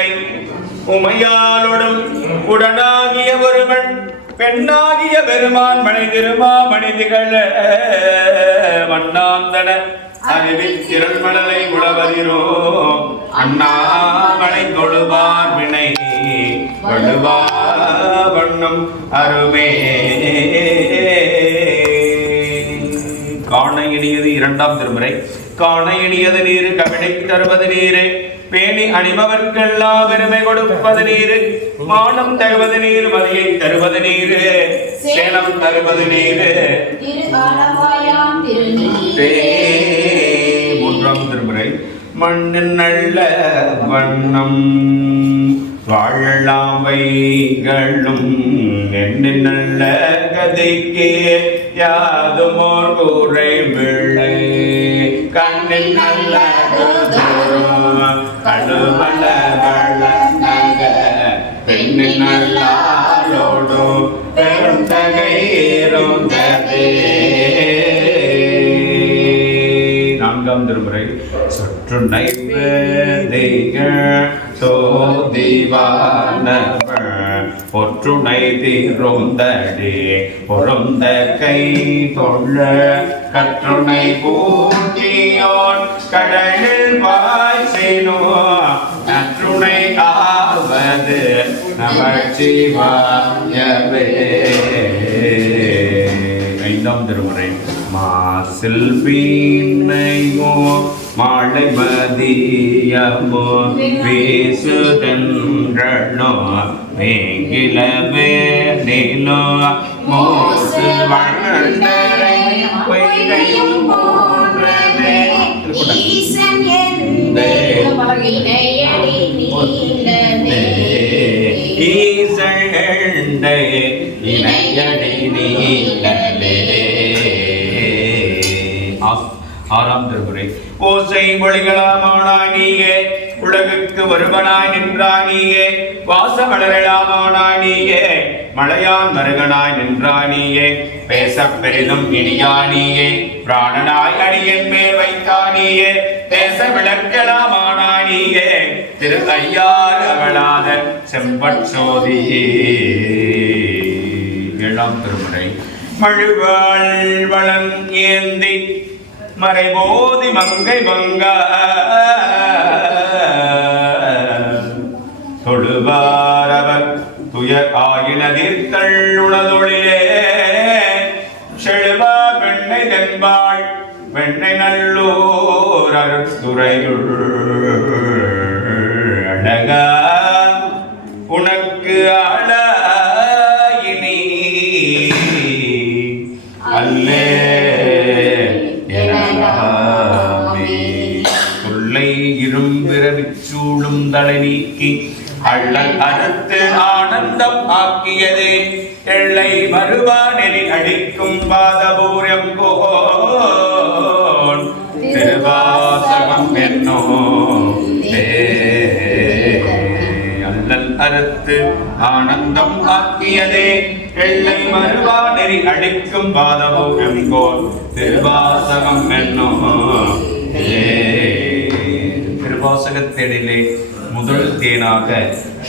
உடை உமையாலோடும் உடனாகிய ஒருவன் பெண்ணாகிய பெருமான் மணி திருமா மனிதிகள மண்ணாந்தன அறிவில் திரள்மணலை உழவதிரோ அண்ணாமலை தொழுவார் வினை வழுவா வண்ணம் அருமே. காண இனியது இரண்டாம் திருமுறை. காண இனியது நீரு கவினை தருவது நீரு பேணி அணிபவர்க்கெல்லாம் பெருமை கொடுப்பது நீரு மானம் தருவது நீர் மதியை தருவது நீரு சேலம் தருவது நீரு. மூன்றாம் திருமுறை. மண்ணின் நல்ல வண்ணம் வாழலாமைகளும் எண்ணின் நல்ல கதைக்கு யாதுமோர் கூரை விளை கண்ணின் நல்ல கழுவல வளர்ந்தக பெண்ணின் நல்லாரோடும் பெரும் தகையிருந்ததே. நான்காம் திருமுறை. சொற்று நைவேதிகள் சோதிவானவன் பொற்றுணை தீருந்தடி பொருந்த கை தொழ கற்றுணை பூட்டியோன் கடலில் பாய்ச்சினோ நற்றுணை ஆவது நமச்சிவாயவே. ஐந்தாம் திருமுறை. மாசில் வீணையோ மாலை மதியமோ வீசுதன்றோ வேங்கிலவே நீலோ மோசு வளர்ந்தரை பொய்கையும் போன்றதே. ஈசன் இணையடி நீலலே. ஆறாம் திருமுறை. ஓசை மொழிகளாமானாய் நீயே உலகுக்கு ஒருவனாய் நின்றாய் நீயே வாசமலரலாமானாய் நீயே மலையான் மருகனாய் நின்றாய் நீயே பேசப் பெரிதும் இனியானியே பிராணனாய் அடியன் மேல் வைத்தானியே தேச விளக்கலாமானாய் நீயே திரு ஐயாறு அவளாத செம்பட்சோதியே. ஏழாம் திருமுறை. மழுவாள் வளம் ஏந்தி மறைபோதி மங்கை பங்க தொழுவாரவர் துயர் ஆகினதிர்த்தள் உணதொழிலே செழுவா வெண்ணை தென்பாள் வெண்ணை நல்லூர் அருத்துறையுள் அழகா உனக்கு அழகினி அல்லே இரும்பிறவிச்சூடும் தலை நீக்கி அள்ளல் அறுத்து ஆனந்தம் ஆக்கியதே எல்லை மறுவா நெறி அடிக்கும் பாதபூரம் கோன் திருவாசகம் என்னோ அள்ளல் அறுத்து ஆனந்தம் ஆக்கியதே எல்லை மறுவா நெறி அடிக்கும் பாதபூரம் கோன் திருவாசகம் என்னோ. திருவாசகத்தேனிலே முதல் தேனாக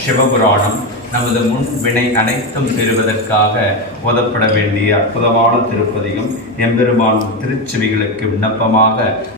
சிவபுராணம் நமது முன் வினை அனைத்தும் பெறுவதற்காக ஓதப்பட வேண்டிய அற்புதமான திருப்பதிகம் எம்பெருமான் திருச்செவிகளுக்கு விண்ணப்பமாக